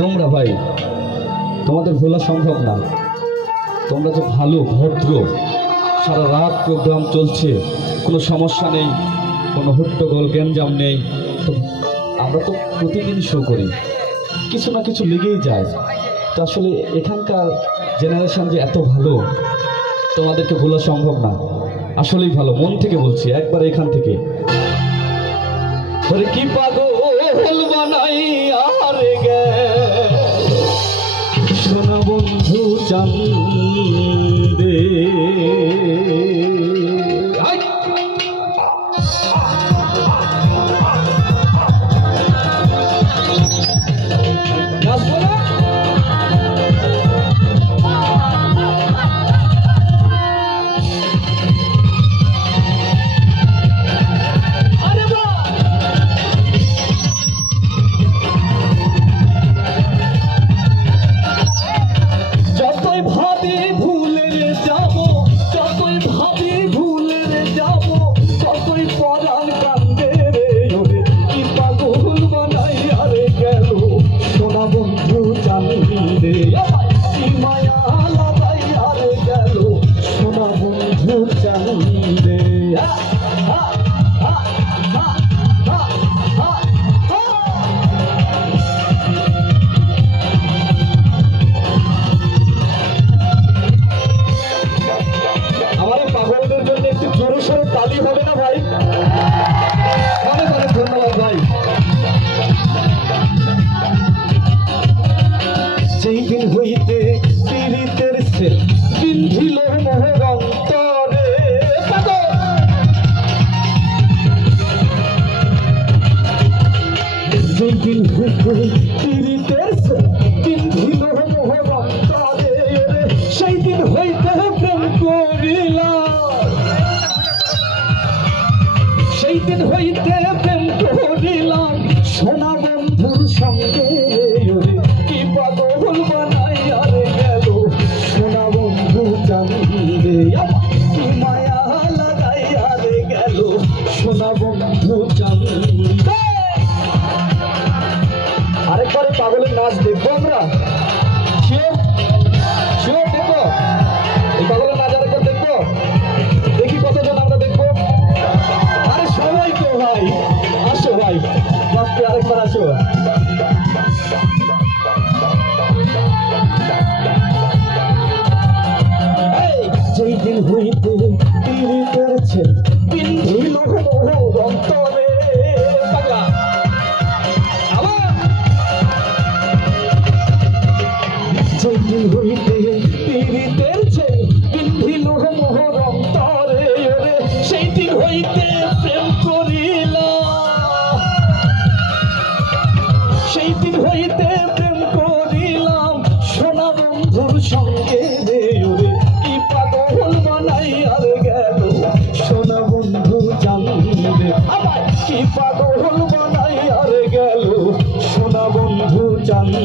তোমরা ভাই, তোমাদের ভোলা সম্ভব না। তোমরা যে ভালো ভদ্র, সারা রাত প্রোগ্রাম চলছে, কোনো সমস্যা নেই, কোনো হট্টগোল গ্যাঞ্জাম নেই। তো আমরা তো প্রতিদিন শো করি, কিছু না কিছু লেগেই যায়। তো আসলে এখানকার জেনারেশন যে এত ভালো, তোমাদেরকে ভোলা সম্ভব না। আসলেই ভালো, মন থেকে বলছি, একবার এখান থেকে। ওরে কি পাগল বানাই আরে গে সোনা বন্ধু চান্দে। সেই দিন হইতে পীড়িতের সেল বিন্ধিল মোহর অন্তরে। সেই দিন হইতে পীড়িতের সেল বিন্ধিল মোহর অন্তরে, সেই দিন হইতে প্রেম করিলাম, সেই দিন হইতে প্রেম করিলাম সোনা বন্ধুর সঙ্গে। কি পাগল বানাইয়া রে গেল সোনা বন্ধু চান্দে, কি মায়া লাগাইয়া রে গেল সোনা বন্ধু চান্দে। আরেকবারে পাগলের নাচ দেখবো আমরা, শিওর শিওর দেখবো, এই পাগলের নাচ আরেকবার দেখবো। দেখি কতজন আমরা দেখবো। আরে সবাই তো ভাই, আসো ভাই, আরেকবার আসো। সেই দিন হইতে পীড়িতের ছেল বিন্ধিল মোহর অন্তরে। সেই দিন হইতে পীড়িতের ছেল বিন্ধিল মোহর অন্তরে, সেই দিন হইতে প্রেম করিলাম, সেই দিন হইতে প্রেম করিলাম সোনা বন্ধুর সঙ্গে। কি পাগল বানাইয়া রে গেল সোনা বন্ধু চান্দে, কি পাগল বানাইয়া রে গেল সোনা বন্ধু চান্দে।